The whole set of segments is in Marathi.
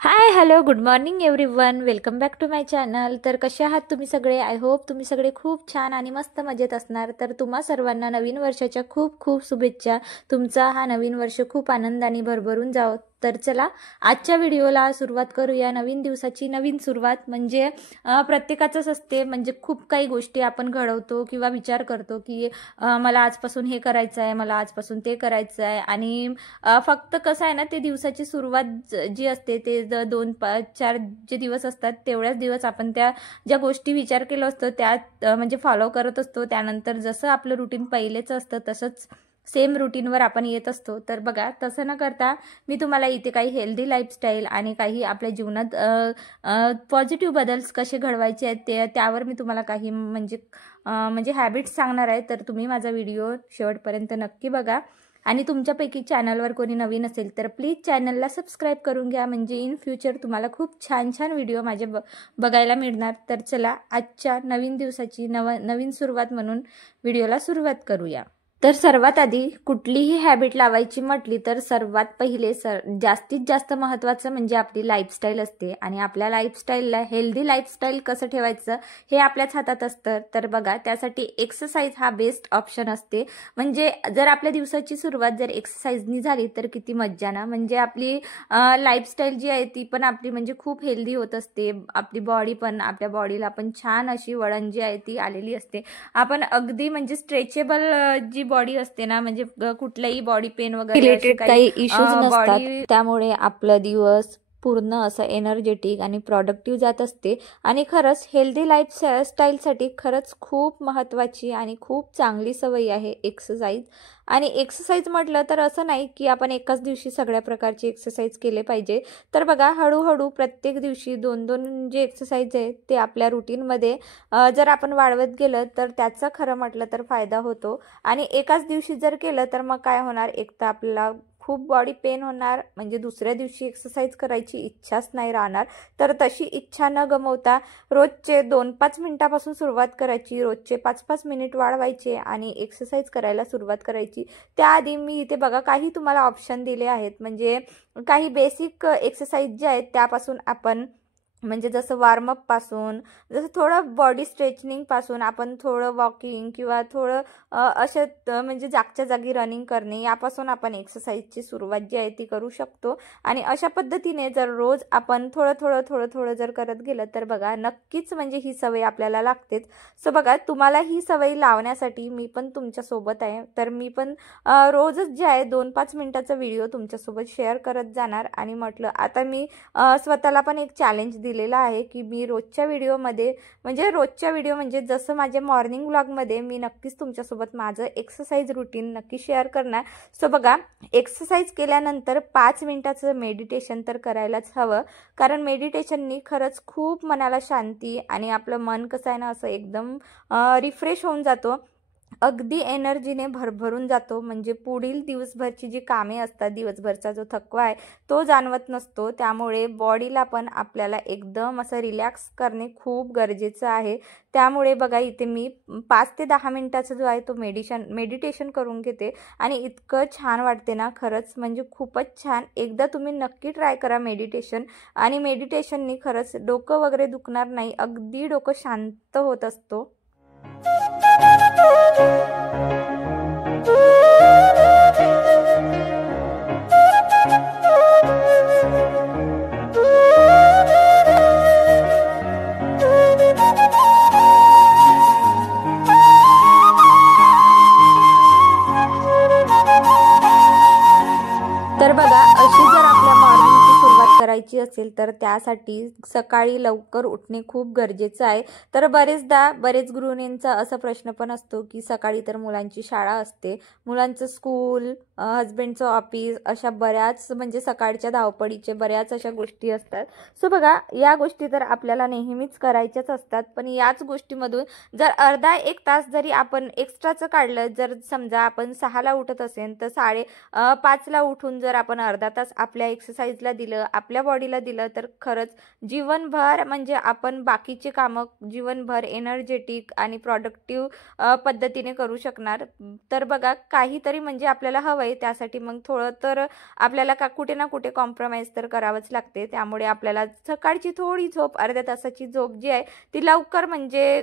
High hello good morning everyone, welcome back to my channel. तर कसे आहात तुम्ही सगळे? आय होप तुम्ही सगळे खूप छान आणि मस्त मजेत असणार. तर तुम्हा सर्वांना नवीन वर्षाच्या खूप खूप शुभेच्छा. तुमचा हा नवीन वर्ष खूप आनंदाने भरभरून जावो. तर चला आजच्या व्हिडिओला सुरुवात करूया. नवीन दिवसाची नवीन सुरुवात म्हणजे प्रत्येकाचंच असते. म्हणजे खूप काही गोष्टी आपण घडवतो किंवा विचार करतो की मला आजपासून हे करायचं आहे, मला आजपासून ते करायचं आहे. आणि फक्त कसं आहे ना, ते दिवसाची सुरुवात जी असते ते 2-4 जे दिवस असतात तेवढ्याच दिवस आपण त्या ज्या गोष्टी विचार केला असतो त्या म्हणजे फॉलो करत असतो. त्यानंतर जसं आपलं रुटीन पहिलेच असतं तसंच सेम रुटीनवर आपण येत असतो. तर बघा, तसं न करता मी तुम्हाला इथे काही हेल्दी लाईफस्टाईल आणि काही आपल्या जीवनात पॉझिटिव्ह बदल्स कसे घडवायचे आहेत त्यावर मी तुम्हाला काही म्हणजे हॅबिट्स सांगणार आहे. तर तुम्ही माझा व्हिडिओ शेवटपर्यंत नक्की बघा. आणि तुमच्यापैकी चॅनलवर कोणी नवीन असेल तर प्लीज चॅनलला सबस्क्राईब करून घ्या, म्हणजे इन फ्युचर तुम्हाला खूप छान छान व्हिडिओ माझे बघायला मिळणार. तर चला आजच्या नवीन दिवसाची नवीन सुरुवात म्हणून व्हिडिओला सुरुवात करूया. तर सर्वात आधी कुठलीही हॅबिट लावायची म्हटली तर सर्वात पहिले जास्तीत जास्त महत्त्वाचं म्हणजे आपली लाईफस्टाईल असते. आणि आपल्या लाईफस्टाईलला हेल्दी लाईफस्टाईल कसं ठेवायचं हे आपल्याच हातात असतं. तर बघा, त्यासाठी एक्सरसाइज हा बेस्ट ऑप्शन असते. म्हणजे जर आपल्या दिवसाची सुरुवात जर एक्सरसाइजनी झाली तर किती मज्जा ना. म्हणजे आपली लाईफस्टाईल जी आहे ती पण आपली म्हणजे खूप हेल्दी होत असते. आपली बॉडी पण, आपल्या बॉडीला पण छान अशी वळण जी आहे ती आलेली असते. आपण अगदी म्हणजे स्ट्रेचेबल जी बॉडी असते ना, म्हणजे कुठलाही बॉडी पेन वगैरे रिलेटेड काही इश्यूज नसतात. बॉडी त्यामुळे आपला दिवस पूर्ण असं एनर्जेटिक आणि प्रोडक्टिव्ह जात असते. आणि खरंच हेल्दी लाईफ स्टाईलसाठी खरंच खूप महत्त्वाची आणि खूप चांगली सवय आहे एक्सरसाइज. आणि एक्सरसाइज म्हटलं तर असं नाही की आपण एकाच दिवशी सगळ्या प्रकारची एक्सरसाइज केले पाहिजे. तर बघा, हळूहळू प्रत्येक दिवशी 2-2 जे एक्सरसाइज आहे ते आपल्या रुटीनमध्ये जर आपण वाढवत गेलं तर त्याचा खरं म्हटलं तर फायदा होतो. आणि एकाच दिवशी जर केलं तर मग काय होणार, एक तर आपल्याला खूप बॉडी पेन होणार, म्हणजे दुसऱ्या दिवशी एक्सरसाइज करायची इच्छाच नाही राहणार. तर तशी इच्छा न गमवता रोजचे 2-5 मिनिटापासून सुरुवात करायची, रोजचे 5-5 मिनिट वाढवायचे आणि एक्सरसाइज करायला सुरुवात करायची. त्याआधी मी इथे बघा काही तुम्हाला ऑप्शन दिले आहेत. म्हणजे काही बेसिक एक्सरसाइज जे आहेत त्यापासून आपण, म्हणजे जसं वॉर्मअप पासून, जसं थोडं बॉडी स्ट्रेचनिंग पासून आपण थोडं वॉकिंग किंवा थोडं म्हणजे जागच्या जागी रनिंग करणे यापासून आपण एक्सरसाइजची सुरुवात जी आहे ती करू शकतो. आणि अशा पद्धतीने जर रोज आपण थोडं थोडं थोडं थोडं जर करत गेलं तर बघा, नक्कीच म्हणजे ही सवय आपल्याला लागतेच. सो बघा, तुम्हाला ही सवय लावण्यासाठी मी पण तुमच्यासोबत आहे. तर मी पण रोजच जे आहे 2-5 मिनिटाचा व्हिडिओ तुमच्यासोबत शेअर करत जाणार. आणि म्हटलं आता मी स्वतःला पण एक चॅलेंज दिलेला आहे की मी रोजच्या व्हिडिओ म्हणजे जसं माझ्या मॉर्निंग व्लॉगमध्ये मी नक्कीच तुमच्यासोबत माझं एक्सरसाइज रुटीन नक्की शेअर करणार. सो बघा, एक्सरसाइज केल्यानंतर 5 मिनिटाचं मेडिटेशन तर करायलाच हवं. कारण मेडिटेशननी खरंच खूप मनाला शांती आणि आपलं मन कसं आहे ना, असं एकदम रिफ्रेश होऊन जातो, अगदी एनर्जीने भरभरून जातो. म्हणजे पुढील दिवसभरची जी कामे असतात, दिवसभरचा जो थकवा आहे तो जाणवत नसतो. त्यामुळे बॉडीला पण आपल्याला एकदम असं रिलॅक्स करणे खूप गरजेचं आहे. त्यामुळे बघा, इथे मी 5 ते 10 मिनिटाचा जो आहे तो मेडिटेशन करून घेते. आणि इतकं छान वाटते ना, खरंच म्हणजे खूपच छान. एकदा तुम्ही नक्की ट्राय करा मेडिटेशन. आणि मेडिटेशननी खरंच डोकं वगैरे दुखणार नाही, अगदी डोकं शांत होत असतो. तर बघा, अशी जर आपल्या मॉर्निंगची सुरुवात करायची असेल तर त्यासाठी सकाळी लवकर उठणे खूप गरजेचं आहे. तर बरेच गृहिणींचा असा प्रश्न पण असतो की सकाळी तर मुलांची शाळा असते, मुलांचं स्कूल, हजबंडचं ऑफिस, अशा बऱ्याच म्हणजे सकाळच्या धावपळीचे बऱ्याच अशा गोष्टी असतात. सो बघा, या गोष्टी तर आपल्याला नेहमीच करायच्याच असतात. पण याच गोष्टीमधून जर अर्धा 1 तास जरी आपण एक्स्ट्राचं काढलं, जर समजा आपण 6ला उठत असेल तर 5:30ला उठून जर आपण अर्धा तास आपल्या एक्सरसाइजला दिलं, आपल्या बॉडीला दिलं तर खरंच जीवनभर म्हणजे आपण बाकीचे कामं जीवनभर एनर्जेटिक आणि प्रोडक्टिव्ह पद्धतीने करू शकणार. तर बघा काहीतरी म्हणजे आपल्याला हवं आहे त्यासाठी मग थोडं तर आपल्याला कुठे ना कुठे कॉम्प्रोमाइज तर करावंच लागते. त्यामुळे आपल्याला सकाळची थोडी झोप, अर्ध्या तासाची झोप जी आहे ती लवकर म्हणजे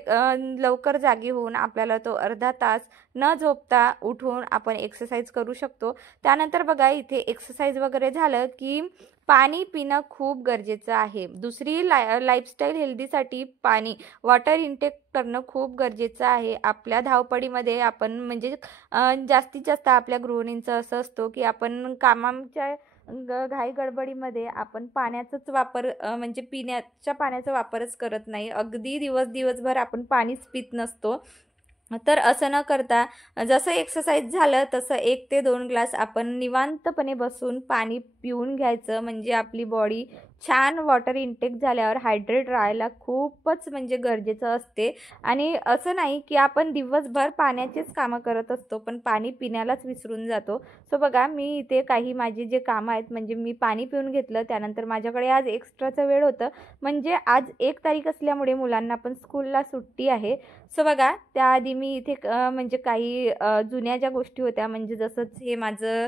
लवकर जागी होऊन आपल्याला तो अर्धा तास न झोपता उठून आपण एक्सरसाइज करू शकतो. त्यानंतर बघा इथे एक्सरसाइज वगैरे झालं की पाणी पिणं खूप गरजेचं आहे. दुसरी लाईफस्टाईल हेल्दीसाठी पाणी वॉटर इनटेक करणं खूप गरजेचं आहे. आपल्या धावपळीमध्ये आपण म्हणजे जास्तीत जास्त आपल्या गृहिणींचं असं असतो की आपण कामाच्या घाई गडबडीमध्ये आपण पाण्याचाच वापर म्हणजे पिण्याच्या पाण्याचा वापरच करत नाही. अगदी दिवसभर आपण पाणीच पित नसतो. तर असं न करता जसं एक्सरसाइज झालं तसं 1 ते 2 ग्लास आपण निवांतपणे बसून पाणी पिऊन घ्यायचं. म्हणजे आपली बॉडी छान वॉटर इनटेक झाल्यावर हायड्रेट राहायला खूपच म्हणजे गरजेचं असते. आणि असं नाही की आपण दिवसभर पाण्याचेच कामं करत असतो पण पाणी पिण्यालाच विसरून जातो. सो बघा मी इथे काही माझे जे कामं आहेत म्हणजे मी पाणी पिऊन घेतलं. त्यानंतर माझ्याकडे आज एक्स्ट्राचं वेळ होतं म्हणजे आज 1 तारीख असल्यामुळे मुलांना पण स्कूलला सुट्टी आहे. सो बघा त्याआधी मी इथे म्हणजे काही जुन्या ज्या गोष्टी होत्या म्हणजे जसंच हे माझं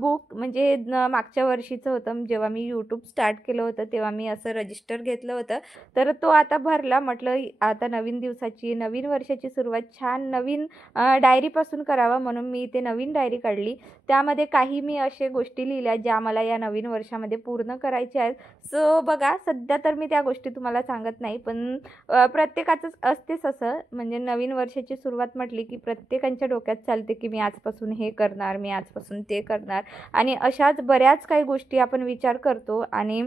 बुक म्हणजे मागच्या वर्षीचं होतं. जेव्हा मी यूट्यूब स्टार्ट केलं होतं तेव्हा मी असं रजिस्टर घेतलं होतं. तर तो आता भरला. म्हटलं आता नवीन दिवसाची नवीन वर्षाची सुरुवात छान नवीन डायरीपासून करावा म्हणून मी इथे नवीन डायरी काढली. त्यामध्ये काही मी अशा गोष्टी लिहिल्या ज्या मला या नवीन वर्षामध्ये पूर्ण करायच्या आहेत. सो बघा सध्या तर मी त्या गोष्टी तुम्हाला सांगत नाही पण प्रत्येकाचंच असतेच असं म्हणजे नवीन वर्षाची सुरुवात म्हटली की प्रत्येकाच्या डोक्यात चालते की मी आजपासून हे करणार, मी आजपासून ते करणार आणि अशाच बऱ्याच काही गोष्टी आपण विचार करतो. आणि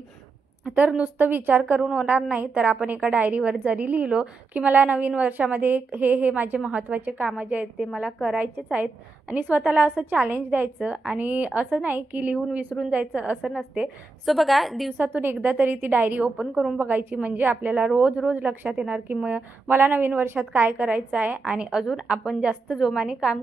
तर नुसतं विचार करून होणार नाही. तर आपण एका डायरीवर जरी लिहिलो की मला नवीन वर्षामध्ये हे माझे महत्त्वाचे कामं जे आहेत ते मला करायचेच आहेत आणि स्वतःला असं चॅलेंज द्यायचं आणि असं नाही की लिहून विसरून जायचं असं नसते. सो बघा दिवसातून एकदा तरी ती डायरी ओपन करून बघायची म्हणजे आपल्याला रोज लक्षात येणार की मला नवीन वर्षात काय करायचं आहे आणि अजून आपण जास्त जोमाने काम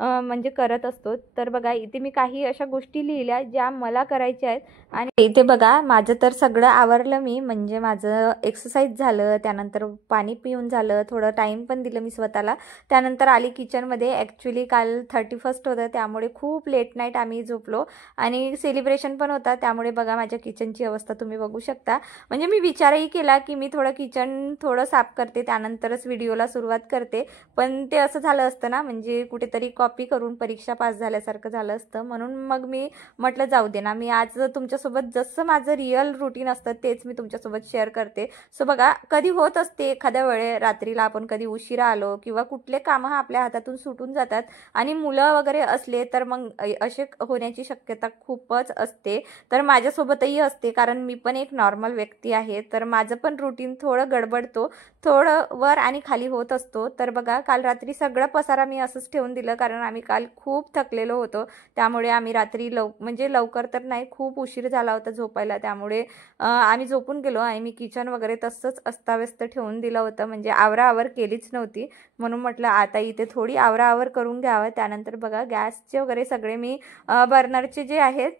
म्हणजे करत असतो. तर बघा इथे मी काही अशा गोष्टी लिहिल्या ज्या मला करायच्या आहेत. आणि इथे बघा माझं तर सगळं आवरलं मी म्हणजे माझं एक्सरसाइज झालं, त्यानंतर पाणी पिऊन झालं, थोडं टाईम पण दिलं मी स्वतःला. त्यानंतर आली किचनमध्ये. ॲक्च्युली काल 31st होतं त्यामुळे खूप लेट नाईट आम्ही झोपलो आणि सेलिब्रेशन पण होता त्यामुळे बघा माझ्या किचनची अवस्था तुम्ही बघू शकता. म्हणजे मी विचारही केला की मी किचन थोडं साफ करते त्यानंतरच व्हिडिओला सुरुवात करते पण ते असं झालं असतं ना म्हणजे कुठेतरी कॉपी करून परीक्षा पास झाल्यासारखं झालं असतं. म्हणून मग मी म्हटलं जाऊ दे ना, मी आज तुमच्यासोबत जसं माझं रिअल रुटीन असतं तेच मी तुमच्यासोबत शेअर करते. सो बघा कधी होत असते एखाद्या वेळे रात्रीला आपण कधी उशिरा आलो किंवा कुठले कामं आपल्या हातातून सुटून जातात आणि मुलं वगैरे असले तर मग असे होण्याची शक्यता खूपच असते. तर माझ्यासोबतही असते कारण मी पण एक नॉर्मल व्यक्ती आहे. तर माझं पण रुटीन थोडं गडबडतो, थोडं वर आणि खाली होत असतो. तर बघा काल रात्री सगळा पसारा मी असंच ठेवून दिलं कारण आम्ही काल खूप थकलेलो होतो त्यामुळे आम्ही रात्री म्हणजे लवकर तर नाही खूप उशीर झाला होता झोपायला त्यामुळे आम्ही झोपून गेलो आणि मी किचन वगैरे तसंच अस्ताव्यस्त ठेवून दिलं होतं म्हणजे आवराआवर केलीच नव्हती. म्हणून म्हटलं आता इथे थोडी आवराआवर करून घ्यावं. त्यानंतर बघा गॅसचे वगैरे सगळे मी बर्नरचे जे आहेत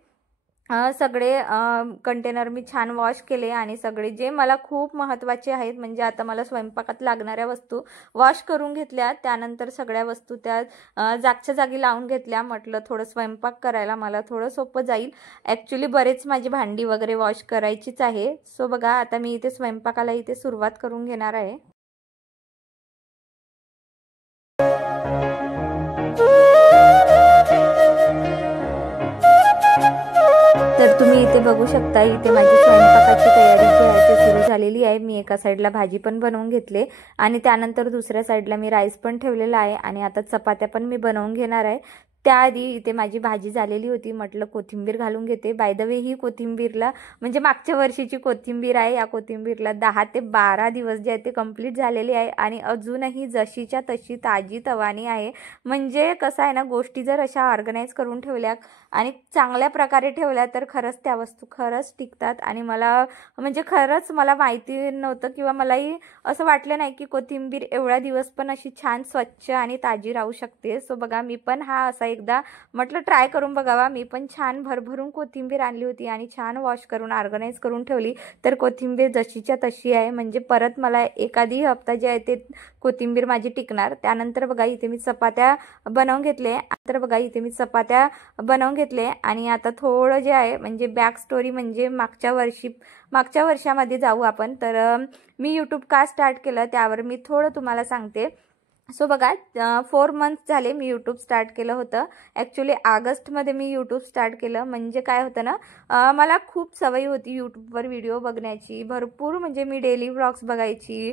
सगळे कंटेनर मी छान वॉश केले आणि सगळे जे मला खूप महत्त्वाचे आहेत म्हणजे आता मला स्वयंपाकात लागणाऱ्या वस्तू वॉश करून घेतल्या. त्यानंतर सगळ्या वस्तू त्या जागच्या जागी लावून घेतल्या. म्हटलं थोडं स्वयंपाक करायला मला थोडं सोपं जाईल. ॲक्च्युली बरेच माझी भांडी वगैरे वॉश करायचीच आहे. सो बघा आता मी इथे स्वयंपाकाला इथे सुरुवात करून घेणार आहे. तर तुम्ही इथे बघू शकता इथे माझी स्वयंपाकाची तयारी जी आहे ती सुरू झालेली आहे. मी एका साईडला भाजी पण बनवून घेतले आणि त्यानंतर दुसऱ्या साईडला मी राईस पण ठेवलेला आहे आणि आता चपात्या पण मी बनवून घेणार आहे. त्याआधी इथे माझी भाजी झालेली होती. म्हटलं कोथिंबीर घालून घेते. बाय द वे ही कोथिंबीरला म्हणजे मागच्या वर्षीची कोथिंबीर आहे. या कोथिंबीरला 10 ते 12 दिवस जे आहे ते कंप्लीट झालेले आहे आणि अजूनही जशीच्या तशी ताजी तवानी आहे. म्हणजे कसं आहे ना गोष्टी जर अशा ऑर्गनाईज करून ठेवल्या आणि चांगल्या प्रकारे ठेवल्या तर खरंच त्या वस्तू खरंच टिकतात. आणि मला म्हणजे खरंच मला माहिती नव्हतं किंवा मलाही असं वाटलं नाही की कोथिंबीर एवढ्या दिवस पण अशी छान स्वच्छ आणि ताजी राहू शकते. सो बघा मी पण हा असा एकदा म्हटलं ट्राय करून बघावा. मी पण छान भरभरून कोथिंबीर आणली होती आणि छान वॉश करून ऑर्गनाईज करून ठेवली. तर कोथिंबीर जशीच्या तशी आहे, म्हणजे परत मला एखादी हप्ता जे आहे ते कोथिंबीर माझी टिकणार. त्यानंतर बघा इथे मी चपात्या बनवून घेतले. आणि आता थोडं जे आहे म्हणजे बॅक स्टोरी म्हणजे मागच्या वर्षामध्ये जाऊ आपण. तर मी यूट्यूब का स्टार्ट केलं त्यावर मी थोडं तुम्हाला सांगते. सो बघा 4 मंथ्स झाले मी यूट्यूब स्टार्ट केलं होतं. ॲक्च्युली ऑगस्टमध्ये मी यूट्यूब स्टार्ट केलं. म्हणजे काय होतं ना, मला खूप सवय होती यूट्यूबवर व्हिडिओ बघण्याची. भरपूर म्हणजे मी डेली व्लॉग्स बघायची,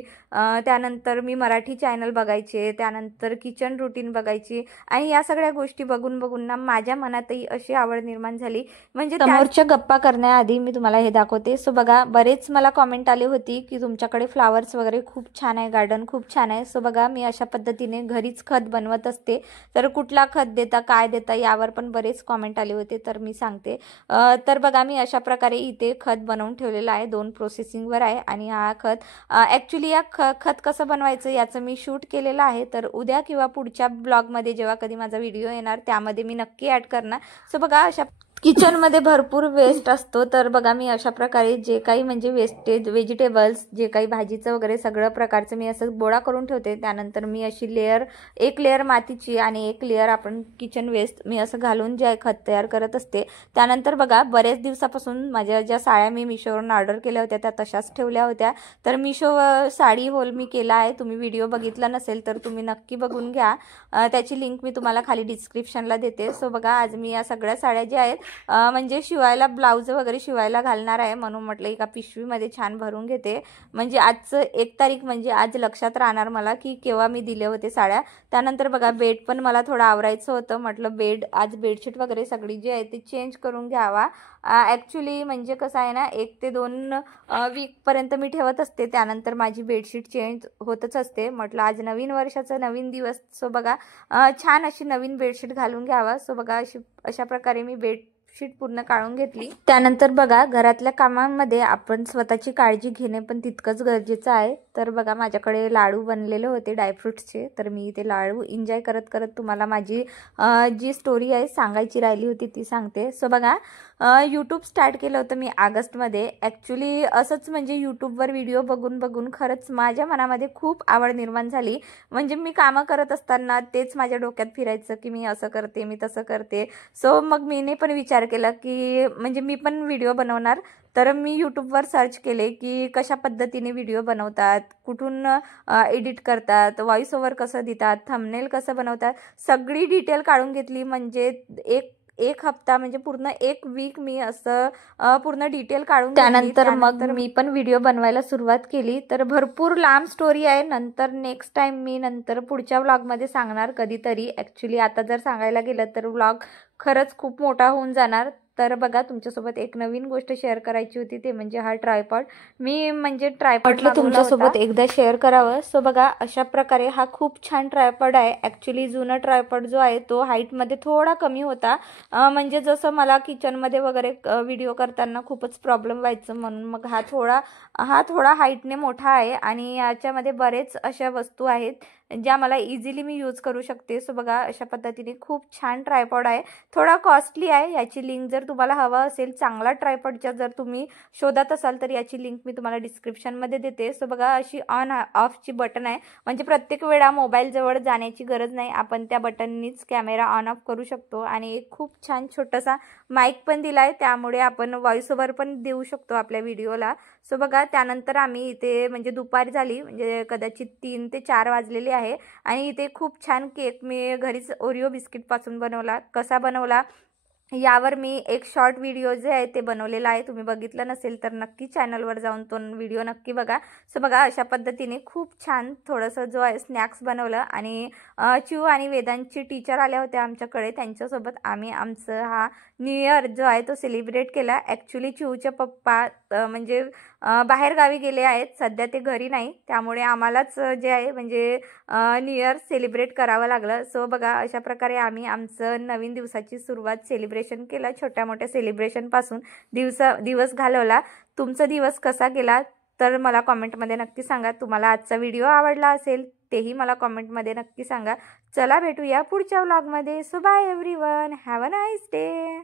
त्यानंतर मी मराठी चॅनल बघायचे, त्यानंतर किचन रुटीन बघायची आणि या सगळ्या गोष्टी बघून बघून ना माझ्या मनातही अशी आवड निर्माण झाली. म्हणजे समोरच्या गप्पा करण्याआधी मी तुम्हाला हे दाखवते. सो बघा बरेच मला कॉमेंट आली होती की तुमच्याकडे फ्लावर्स वगैरे खूप छान आहे, गार्डन खूप छान आहे. सो बघा मी अशा पद्धतीने घरीच खत बनवत असते. तर कुठला खत देता, काय देता यावर पण बरेच कॉमेंट आले होते, तर मी सांगते. तर बघा मी अशा प्रकारे इथे खत बनवून ठेवलेलं आहे. 2 प्रोसेसिंगवर आहे आणि हा खत ॲक्च्युली या खत कसं बनवायचं याचं मी शूट केलेलं आहे. तर उद्या किंवा पुढच्या ब्लॉगमध्ये जेव्हा कधी माझा व्हिडिओ येणार त्यामध्ये मी नक्की ॲड करणार. सो बघा अशा किचनमध्ये भरपूर वेस्ट असतो. तर बघा मी अशा प्रकारे जे काही म्हणजे वेस्टेज व्हेजिटेबल्स जे काही भाजीचं वगैरे सगळं प्रकारचं मी असं गोळा करून ठेवते. त्यानंतर मी अशी एक लेअर मातीची आणि एक लेअर आपण किचन वेस्ट मी असं घालून जे खत तयार करत असते. त्यानंतर बघा बरेच दिवसापासून माझ्या ज्या साड्या मी मिशोवरून ऑर्डर केल्या होत्या त्या तशाच ठेवल्या होत्या. तर मिशो साडी होल मी केला आहे. तुम्ही व्हिडिओ बघितला नसेल तर तुम्ही नक्की बघून घ्या. त्याची लिंक मी तुम्हाला खाली डिस्क्रिप्शनला देते. सो बघा आज मी या सगळ्या साड्या ज्या आहेत म्हणजे शिवायला ब्लाऊज वगैरे शिवायला घालणार आहे, म्हणून म्हटलं एका पिशवीमध्ये छान भरून घेते. म्हणजे आजचं 1 तारीख म्हणजे आज लक्षात राहणार मला की केव्हा मी दिले होते साड्या. त्यानंतर बघा बेड पण मला थोडं आवरायचं होतं. म्हटलं आज बेडशीट वगैरे सगळी जी आहे ती चेंज करून घ्यावा. ॲक्च्युली म्हणजे कसं आहे ना 1 ते 2 वीकपर्यंत मी ठेवत असते. त्यानंतर माझी बेडशीट चेंज होतच असते. म्हटलं आज नवीन वर्षाचं नवीन दिवस. सो बघा छान अशी नवीन बेडशीट घालून घ्यावा. सो बघा अशा प्रकारे मी बेडशीट पूर्ण काढून घेतली. त्यानंतर बघा घरातल्या कामांमध्ये आपण स्वतःची काळजी घेणे पण तितकंच गरजेचं आहे. तर बघा माझ्याकडे लाडू बनलेले होते ड्रायफ्रुट्सचे. तर मी ते लाडू एन्जॉय करत करत तुम्हाला माझी जी स्टोरी आहे सांगायची राहिली होती ती सांगते. सो बघा यूट्यूब स्टार्ट केलं होतं मी ऑगस्टमध्ये. ॲक्च्युली असंच म्हणजे यूट्यूबवर व्हिडिओ बघून बघून खरंच माझ्या मनामध्ये खूप आवड निर्माण झाली. म्हणजे मी कामं करत असताना तेच माझ्या डोक्यात फिरायचं की मी असं करते, मी तसं करते. सो मग मीने पण विचार केला की म्हणजे मी पण व्हिडिओ बनवणार. तर मी यूट्यूबवर सर्च केले की कशा पद्धतीने व्हिडिओ बनवतात, कुठून एडिट करतात, व्हॉइस ओव्हर कसं देतात, थंबनेल कसं बनवतात, सगळी डिटेल काढून घेतली. म्हणजे एक हप्ता म्हणजे पूर्ण 1 वीक मी असं पूर्ण डिटेल काढून त्यानंतर मग मी पण व्हिडिओ बनवायला सुरुवात केली. तर भरपूर लांब स्टोरी आहे. नंतर नेक्स्ट टाइम मी पुढच्या व्लॉगमध्ये सांगणार कधीतरी. ॲक्च्युली आता जर सांगायला गेलं तर व्लॉग खरंच खूप मोठा होऊन जाणार. तर बघा तुमच्यासोबत एक नवीन गोष्ट शेअर करायची होती ते म्हणजे हा ट्रायपॉड. मी म्हणजे ट्रायपॉड तुमच्यासोबत एकदा शेअर करावं. सो बघा अशा प्रकारे हा खूप छान ट्रायपॉड आहे. ॲक्च्युली जुना ट्रायपॉड जो आहे तो हाईटमध्ये थोडा कमी होता. म्हणजे जसं मला किचनमध्ये वगैरे व्हिडिओ करताना खूपच प्रॉब्लेम व्हायचं, म्हणून मग हा थोडा हाईटने मोठा आहे आणि याच्यामध्ये बरेच अशा वस्तू आहेत ज्या मला इझिली मी यूज करू शकते. सो बघा अशा पद्धतीने खूप छान ट्रायपॉड आहे. थोडा कॉस्टली आहे. याची लिंक जर तुम्हाला हवा असेल चांगला ट्रायपॉडच्या जर तुम्ही शोधत असाल तर याची लिंक मी तुम्हाला डिस्क्रिप्शनमध्ये देते. सो बघा अशी ऑन ऑफची बटन आहे. म्हणजे प्रत्येक वेळा मोबाईल जवळ जाण्याची गरज नाही. आपण त्या बटननीच कॅमेरा ऑन ऑफ करू शकतो. आणि एक खूप छान छोटासा माईक पण दिला आहे, त्यामुळे आपण व्हॉइस ओव्हर पण देऊ शकतो आपल्या व्हिडिओला. सो बघा त्यानंतर आम्ही इथे म्हणजे दुपार झाली, म्हणजे कदाचित 3 ते 4 वाजलेले आहे आणि इथे खूप छान केक मी घरीच ओरिओ बिस्किटपासून बनवला. कसा बनवला यावर मी एक शॉर्ट व्हिडिओ जे आहे ते बनवलेला आहे. तुम्ही बघितलं नसेल तर नक्की चॅनलवर जाऊन तो व्हिडिओ नक्की बघा. सो बघा अशा पद्धतीने खूप छान थोडंसं जो आहे स्नॅक्स बनवलं. आणि चिऊ आणि वेदांची टीचर आल्या होत्या आमच्याकडे, त्यांच्यासोबत आम्ही आमचं हा न्यू इयर जो आहे तो सेलिब्रेट केला. ॲक्च्युली चिऊचे पप्पा म्हणजे बाहेर गावी गेले आहेत, सध्या ते घरी नाही, त्यामुळे आम्हालाच जे आहे म्हणजे न्यू इयर सेलिब्रेट करावं लागलं. सो बघा अशा प्रकारे आम्ही आमचं नवीन दिवसाची सुरुवात सेलिब्रेशन केलं. छोट्या मोठ्या सेलिब्रेशनपासून दिवस घालवला. तुमचा दिवस कसा गेला तर मला कॉमेंटमध्ये नक्की सांगा. तुम्हाला आजचा व्हिडिओ आवडला असेल तेही मला कॉमेंटमध्ये नक्की सांगा. चला भेटूया पुढच्या व्लॉगमध्ये. So bye everyone, have a nice day.